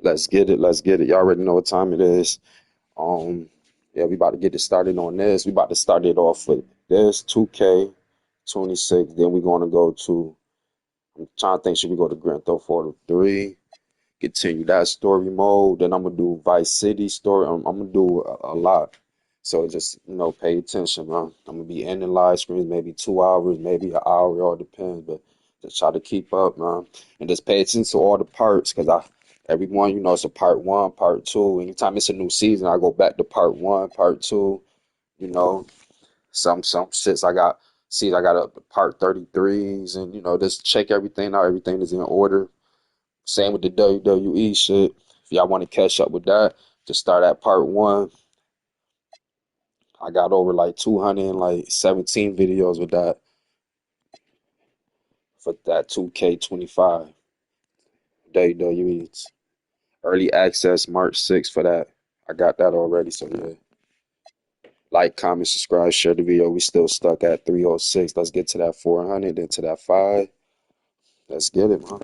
Let's get it. Let's get it. Y'all already know what time it is. Yeah, we about to get it started on this. We about to start it off with this 2K 26. Then we're gonna go to. I'm trying to think. Should we go to Grand Theft Auto 3? Continue that story mode. Then I'm gonna do Vice City story. I'm gonna do a lot. So just pay attention, man. I'm gonna be ending live streams maybe 2 hours, maybe an hour. It all depends, but just try to keep up, man. And just pay attention to all the parts, cause everyone it's a part one, part two. Anytime it's a new season, I go back to part one, part two. You know, some shits I got. See, I got up to part 33s, and just check everything out. Everything is in order. Same with the WWE shit. If y'all want to catch up with that, just start at part one. I got over like 217 videos with that for that 2K 25 WWE. It's early access March 6th for that. I got that already, so yeah. Like, comment, subscribe, share the video. We still stuck at 306. Let's get to that 400, then to that 5. Let's get it, man.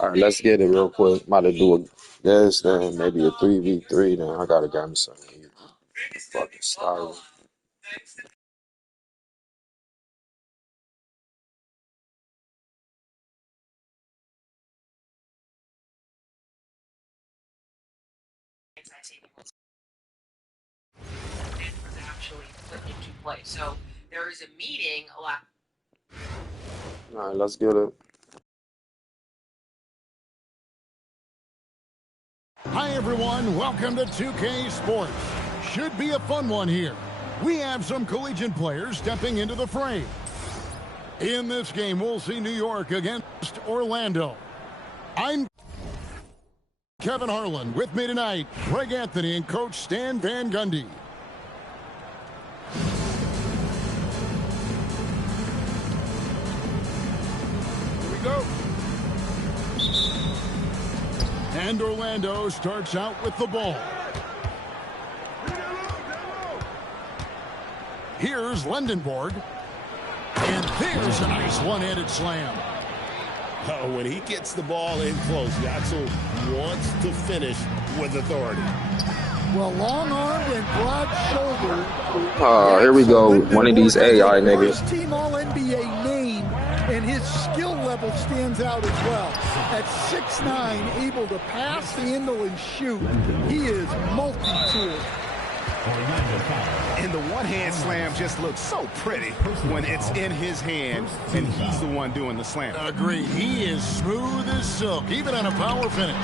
All right, let's get it real quick. Might have do this, then maybe a 3v3. Then I gotta grab me something. Fucking style. All right, let's get it. Hi everyone, welcome to 2K Sports. Should be a fun one here. We have some collegiate players stepping into the fray. In this game, we'll see New York against Orlando. I'm Kevin Harlan. With me tonight, Greg Anthony and Coach Stan Van Gundy. Here we go. And Orlando starts out with the ball. Here's Lendenborg. And there's a nice one-handed slam. When he gets the ball in close, Yaxel wants to finish with authority. Well, long arm and broad shoulder. Here we go. One of these AI niggas. First team All-NBA name, and his skill level stands out as well. At 6'9", able to pass, handle, and shoot, he is multi-tool. And the one-hand slam just looks so pretty when it's in his hand and he's the one doing the slam. Agreed. He is smooth as silk, even on a power finish.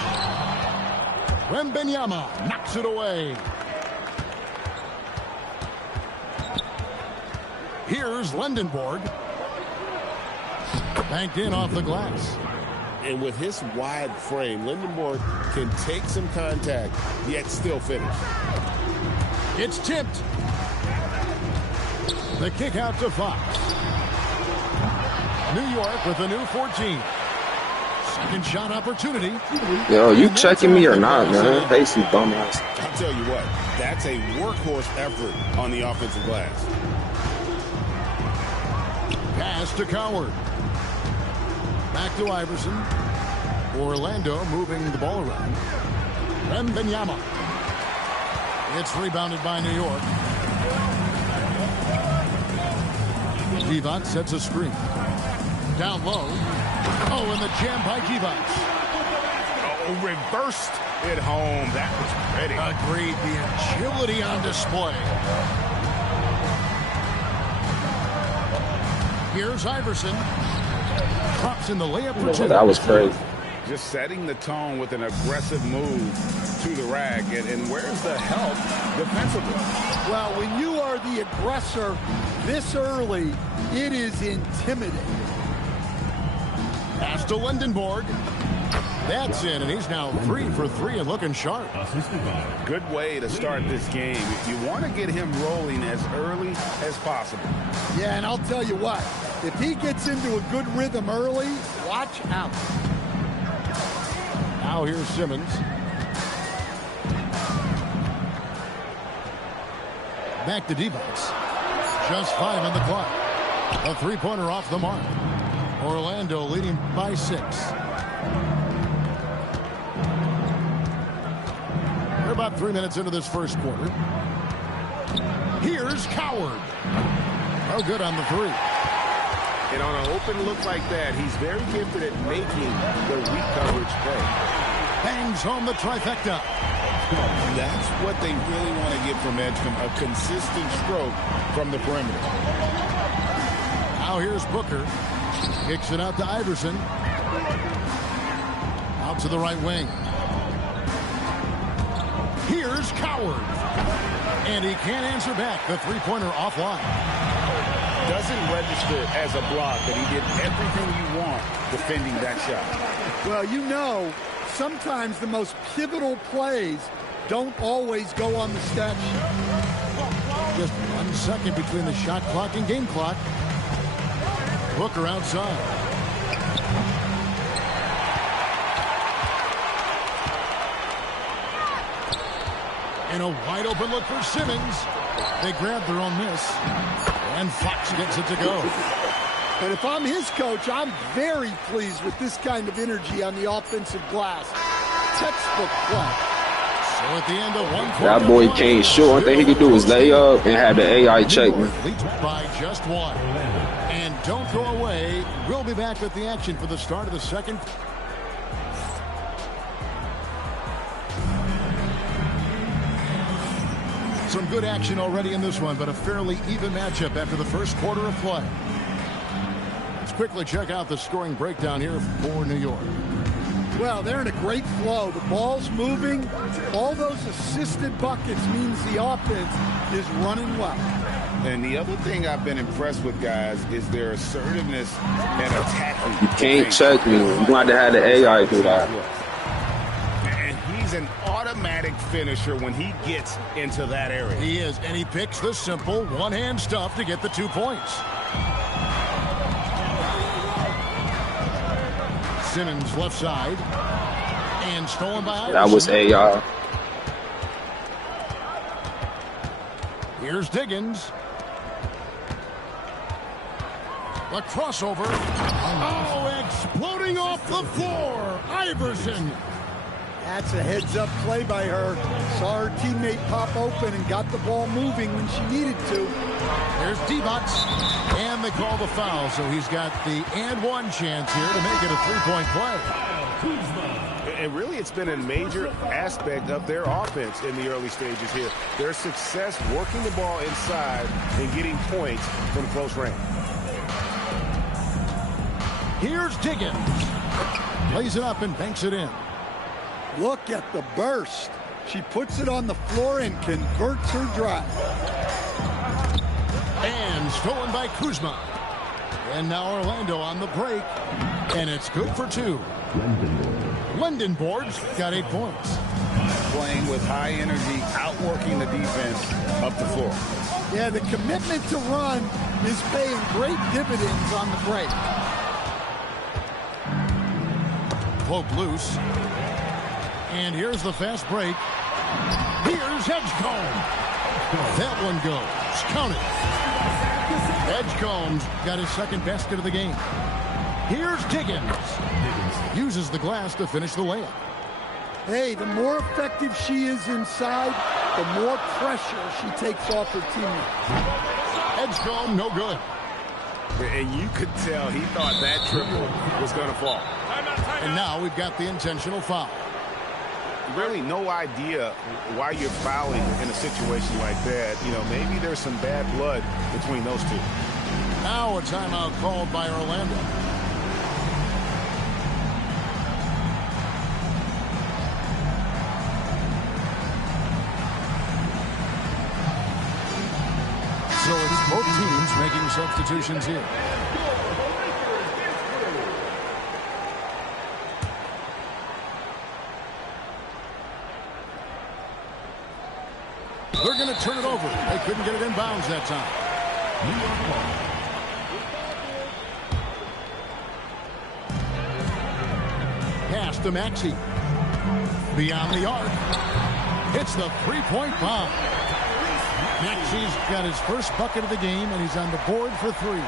Wembenyama knocks it away. Here's Lendenborg. Banked in off the glass. And with his wide frame, Lendenborg can take some contact, yet still finish. It's tipped. The kick out to Fox. New York with a new 14. Second shot opportunity. Yo, you checking me or not, man? Hasty dumbass. I'll tell you what, that's a workhorse effort on the offensive glass. Pass to Coward. Back to Iverson. Orlando moving the ball around. Wembenyama. It's rebounded by New York. Divac sets a screen. Down low. Oh, and the jam by Divac. Oh, reversed it home. That was pretty. Agreed. The agility on display. Here's Iverson. Drops in the layup for two. That was crazy. Just setting the tone with an aggressive move to the rack. And where's the help defensively? Well, when you are the aggressor this early, it is intimidating. Pass to Lendenborg. That's in, and he's now 3 for 3 and looking sharp. Good way to start this game. You want to get him rolling as early as possible. Yeah, and I'll tell you what, if he gets into a good rhythm early, watch out. Now here's Simmons. Back to Divac. Just 5 on the clock. A three-pointer off the mark. Orlando leading by 6. We're about 3 minutes into this first quarter. Here's Coward. No good on the three. And on an open look like that, he's very gifted at making the weak coverage pay. Bangs home the trifecta. That's what they really want to get from Edgecombe, a consistent stroke from the perimeter. Now here's Booker. Kicks it out to Iverson. Out to the right wing. Here's Coward. And he can't answer back. The three-pointer offline. Doesn't register as a block, but he did everything you want defending that shot. Well, you know, sometimes the most pivotal plays don't always go on the stat sheet. Just 1 second between the shot clock and game clock. Booker outside. And a wide open look for Simmons. They grab their own miss. And Fox gets it to go. And if I'm his coach, I'm very pleased with this kind of energy on the offensive glass. Textbook play. So at the end of one quarter, That boy can't shoot. Only thing he could do is lay up and have the AI check me. Leads by just one. And don't go away. We'll be back with the action for the start of the second. Some good action already in this one, but a fairly even matchup after the first quarter of play. Let's quickly check out the scoring breakdown here for New York. Well, they're in a great flow. The ball's moving. All those assisted buckets means the offense is running well. And the other thing I've been impressed with, guys, is their assertiveness and attacking. You can't check me. You're going to have the AI do that. And he's an automatic finisher when he gets into that area. He is, and he picks the simple one-hand stuff to get the 2 points. Simmons left side. And stolen by Iverson. That was AI. Here's Diggins. The crossover. Oh, exploding off the floor. Iverson. That's a heads-up play by her. Saw her teammate pop open and got the ball moving when she needed to. There's D-Box. And they call the foul, so he's got the and one chance here to make it a three-point play. And really, it's been a major aspect of their offense in the early stages here. Their success working the ball inside and getting points from close range. Here's Diggins. Plays it up and banks it in. Look at the burst. She puts it on the floor and converts her drive. And stolen by Kuzma. And now Orlando on the break. And it's good for two. Lindenborg's got 8 points. Playing with high energy, outworking the defense up the floor. Yeah, the commitment to run is paying great dividends on the break. Poke loose. And here's the fast break. Here's Edgecombe. That one goes. Count it. Edgecombe's got his second basket of the game. Here's Diggins. Uses the glass to finish the layup. Hey, the more effective she is inside, the more pressure she takes off her teammate. Edgecombe, no good. And you could tell he thought that triple was going to fall. And now we've got the intentional foul. Really no idea why you're fouling in a situation like that. You know, maybe there's some bad blood between those two. Now a timeout called by Orlando. So it's both teams making substitutions here. They're going to turn it over. They couldn't get it in bounds that time. Pass to Maxey. Beyond the arc. Hits the three-point bomb. Maxey's got his first bucket of the game, and he's on the board for three.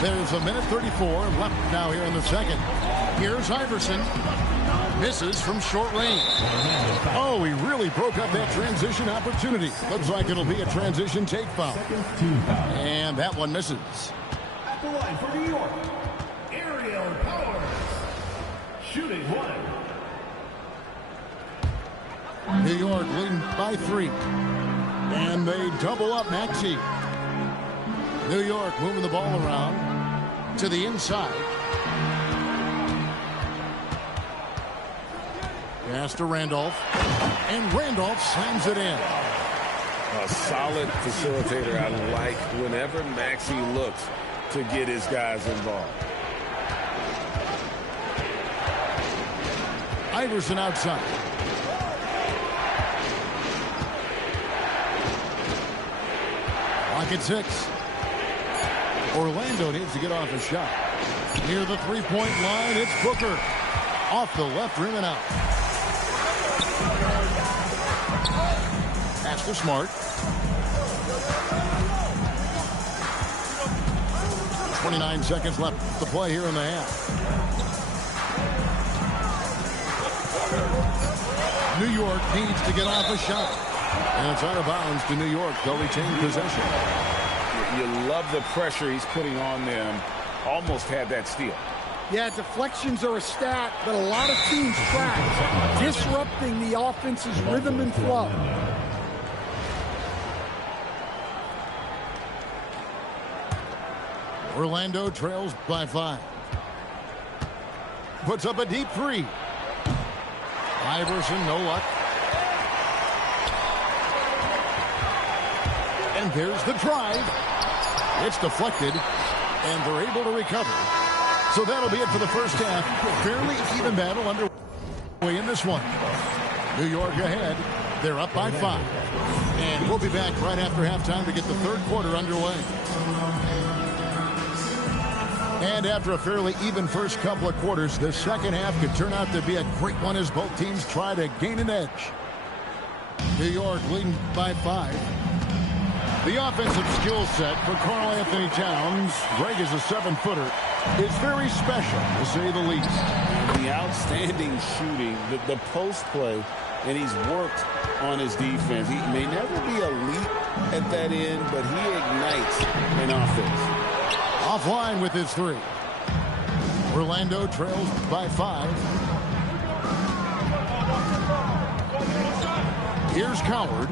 There's a minute 34 left now here in the second. Here's Iverson. Misses from short range. Oh, he really broke up that transition opportunity. Looks like it'll be a transition take foul. And that one misses. At the line for New York, Aerial Powers. Shooting one. New York leading by 3. And they double up Maxey. New York moving the ball around to the inside. Pass to Randolph. And Randolph slams it in. A solid facilitator. I like whenever Maxey looks to get his guys involved. Iverson outside. Clock at 6. Orlando needs to get off a shot. Near the three-point line, it's Booker. Off the left rim and out. Pass to Smart. 29 seconds left to play here in the half. New York needs to get off a shot. And it's out of bounds to New York. They'll retain possession. You love the pressure he's putting on them. Almost had that steal. Yeah, deflections are a stat that a lot of teams track, disrupting the offense's rhythm and flow. Orlando trails by 5. Puts up a deep 3. Iverson, no luck. And there's the drive. It's deflected, and they're able to recover. So that'll be it for the first half. Fairly even battle underway in this one. New York ahead. They're up by 5. And we'll be back right after halftime to get the third quarter underway. And after a fairly even first couple of quarters, the second half could turn out to be a great one as both teams try to gain an edge. New York leading by 5. The offensive skill set for Karl Anthony Towns, Greg is a 7-footer, is very special, to say the least. The outstanding shooting, the post play, and he's worked on his defense. He may never be elite at that end, but he ignites an offense. Offline with his 3. Orlando trails by 5. Here's Coward.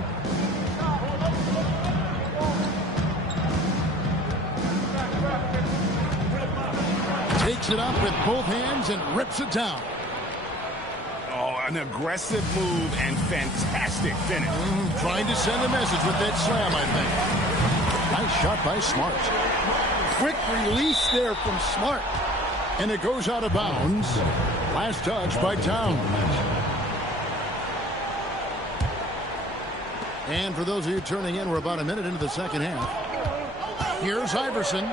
Takes it up with both hands and rips it down. Oh, an aggressive move and fantastic finish. Trying to send a message with that slam, I think. Nice shot by Smart. Quick release there from Smart. And it goes out of bounds. Last touch by Towns. And for those of you turning in, we're about a minute into the second half. Here's Iverson.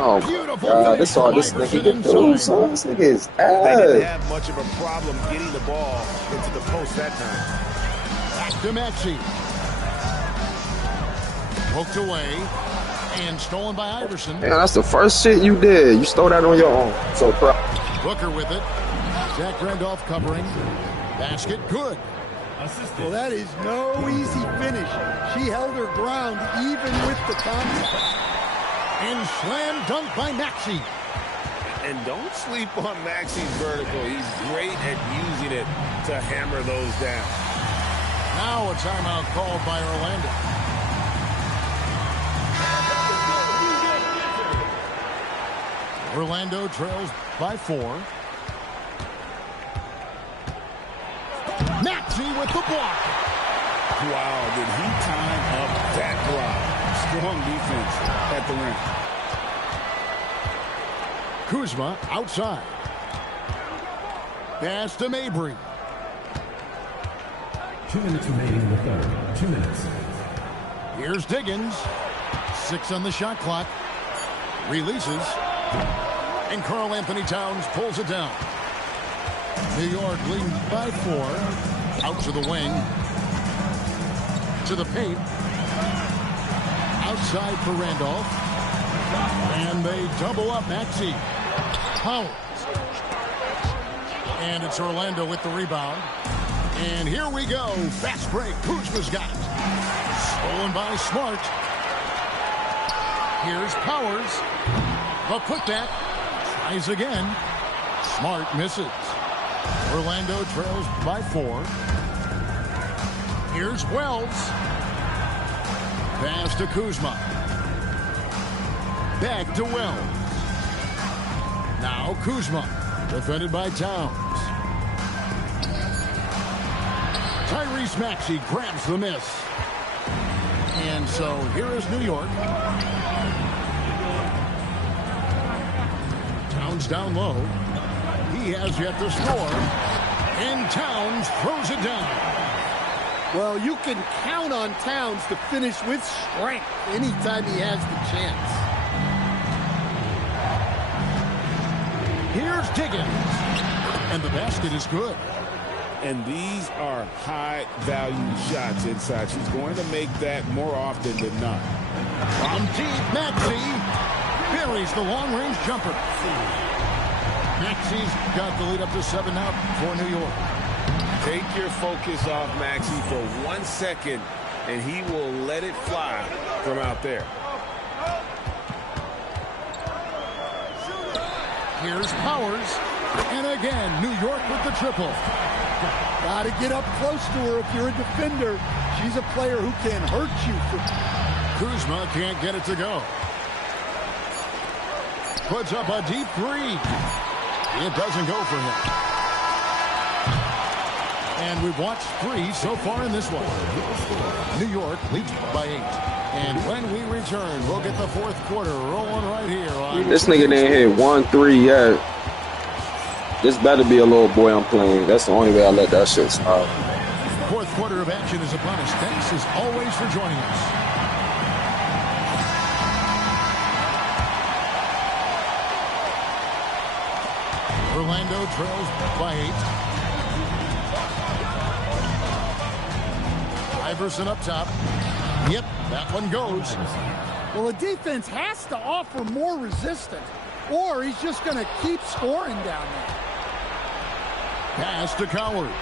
Oh, beautiful. This all this nigga can do. So this nigga is ass. They didn't have much of a problem getting the ball into the post that time. Back to Maxey. Poked away. And stolen by Iverson. Man, that's the first shit you did. You stole that on your own. So proud. Booker with it. Zach Randolph covering. Basket good. Well, that is no easy finish. She held her ground even with the contact. And slam dunk by Maxey. And don't sleep on Maxey's vertical. He's great at using it to hammer those down. Now a timeout called by Orlando. Orlando trails by 4. Maxey with the block. Wow, did he time up that block? Strong defense at the rim. Kuzma outside. Pass to Mabry. 2 minutes remaining in the third. 2 minutes. Here's Diggins. 6 on the shot clock. Releases. And Karl Anthony Towns pulls it down. New York leading by 4. Out to the wing. To the paint. Outside for Randolph. And they double up Maxey. Powers. And it's Orlando with the rebound. And here we go. Fast break. Kuzma's got it. Stolen by Smart. Here's Powers. The putback. Tries again. Smart misses. Orlando trails by 4. Here's Wells. Pass to Kuzma. Back to Wells. Now Kuzma. Defended by Towns. Tyrese Maxey grabs the miss. And so here is New York. Towns down low. He has yet to score. And Towns throws it down. Well, you can count on Towns to finish with strength anytime he has the chance. Here's Diggins. And the basket is good. And these are high-value shots inside. She's going to make that more often than not. From deep, Maxey. readies the long-range jumper. Maxi's got the lead up to 7 now for New York. Take your focus off Maxey for 1 second, and he will let it fly from out there. Here's Powers. And again, New York with the triple. Got to get up close to her if you're a defender. She's a player who can hurt you. Kuzma can't get it to go. Puts up a deep three. It doesn't go for him. And we've watched 3 so far in this one. New York leads by 8. And when we return, we'll get the fourth quarter rolling right here. This nigga didn't hit 1-3 yet. This better be a little boy I'm playing. That's the only way I let that shit stop. Fourth quarter of action is upon us. Thanks as always for joining us. Orlando trails by 8. Iverson up top. Yep, that one goes. Well, the defense has to offer more resistance, or he's just going to keep scoring down there. Pass to Coward.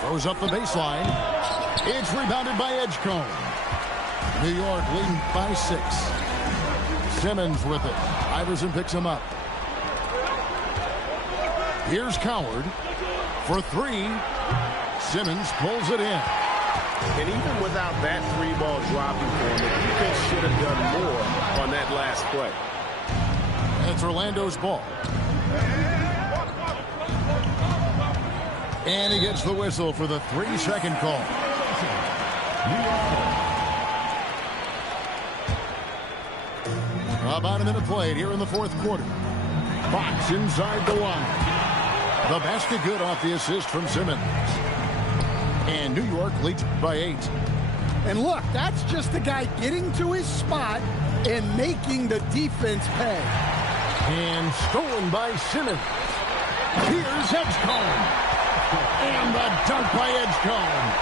Throws up the baseline. It's rebounded by Edgecombe. New York leading by 6. Simmons with it. Iverson picks him up. Here's Coward for 3. Simmons pulls it in. And even without that 3-ball dropping for him, the defense should have done more on that last play. It's Orlando's ball. And he gets the whistle for the 3-second call. About a minute played here in the fourth quarter. Fox inside the line. The basket good off the assist from Simmons. And New York leads by 8. And look, that's just the guy getting to his spot and making the defense pay. And stolen by Simmons. Here's Edgecombe. And the dunk by Edgecombe.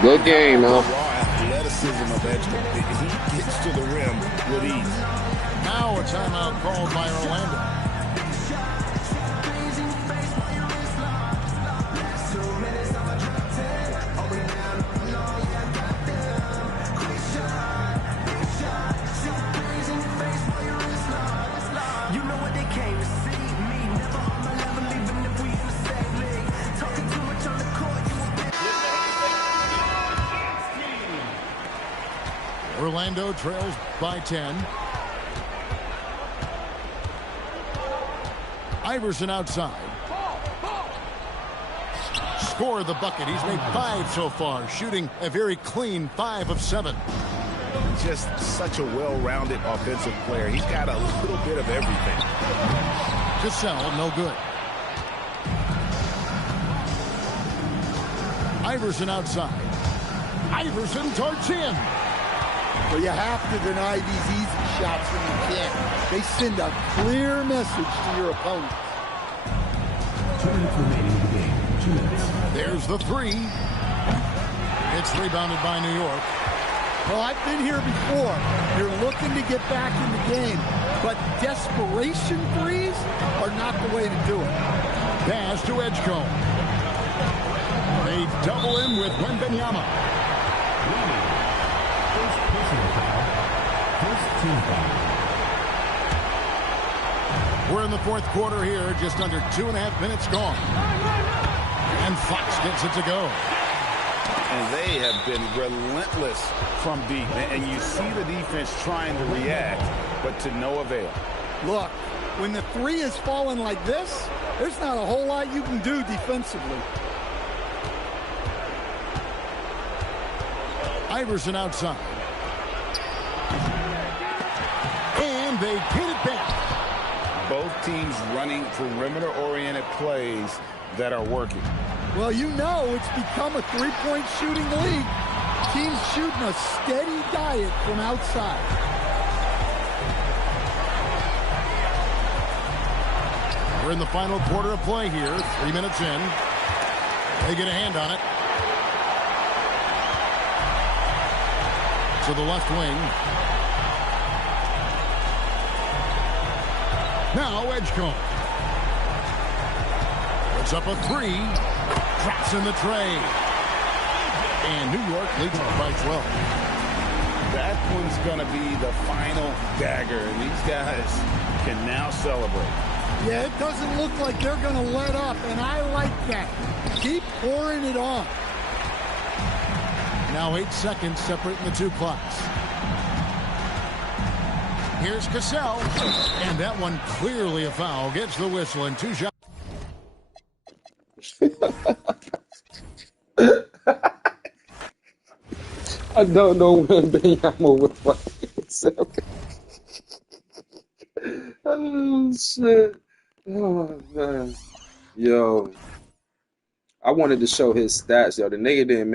Good game, man. Raw athleticism of Edgecombe. He gets to the rim with ease. Now a timeout called by Orlando. Orlando trails by 10. Iverson outside. Scored the bucket. He's made 5 so far, shooting a very clean 5 of 7. Just such a well-rounded offensive player. He's got a little bit of everything. Cassell, no good. Iverson outside. Iverson darts in. Well, you have to deny these easy shots when you can. They send a clear message to your opponents. 2 minutes remaining in the game. 2 minutes. There's the 3. It's rebounded by New York. Well, I've been here before. You're looking to get back in the game, but desperation threes are not the way to do it. Pass to Edgecombe. They double him with Wembanyama. First personal foul. First team foul. We're in the fourth quarter here, just under 2.5 minutes gone. And Fox gets it to go. And they have been relentless from deep. And you see the defense trying to react, but to no avail. Look, when the 3 is falling like this, there's not a whole lot you can do defensively. Iverson outside. And they get it back. Both teams running perimeter-oriented plays that are working. Well, you know it's become a three-point shooting league. Teams shooting a steady diet from outside. We're in the final quarter of play here, 3 minutes in. They get a hand on it. To the left wing. Now Edgecombe. Puts up a three. Drops in the tray. And New York leads by 12. That one's going to be the final dagger, and these guys can now celebrate. Yeah, it doesn't look like they're going to let up, and I like that. Keep pouring it on. Now 8 seconds separating the two clocks. Here's Cassell, and that one clearly a foul. Gets the whistle and 2 shots. I don't know when Benyamo was playing. So. Oh, shit. Oh, man. Yo. I wanted to show his stats, yo. The nigga didn't make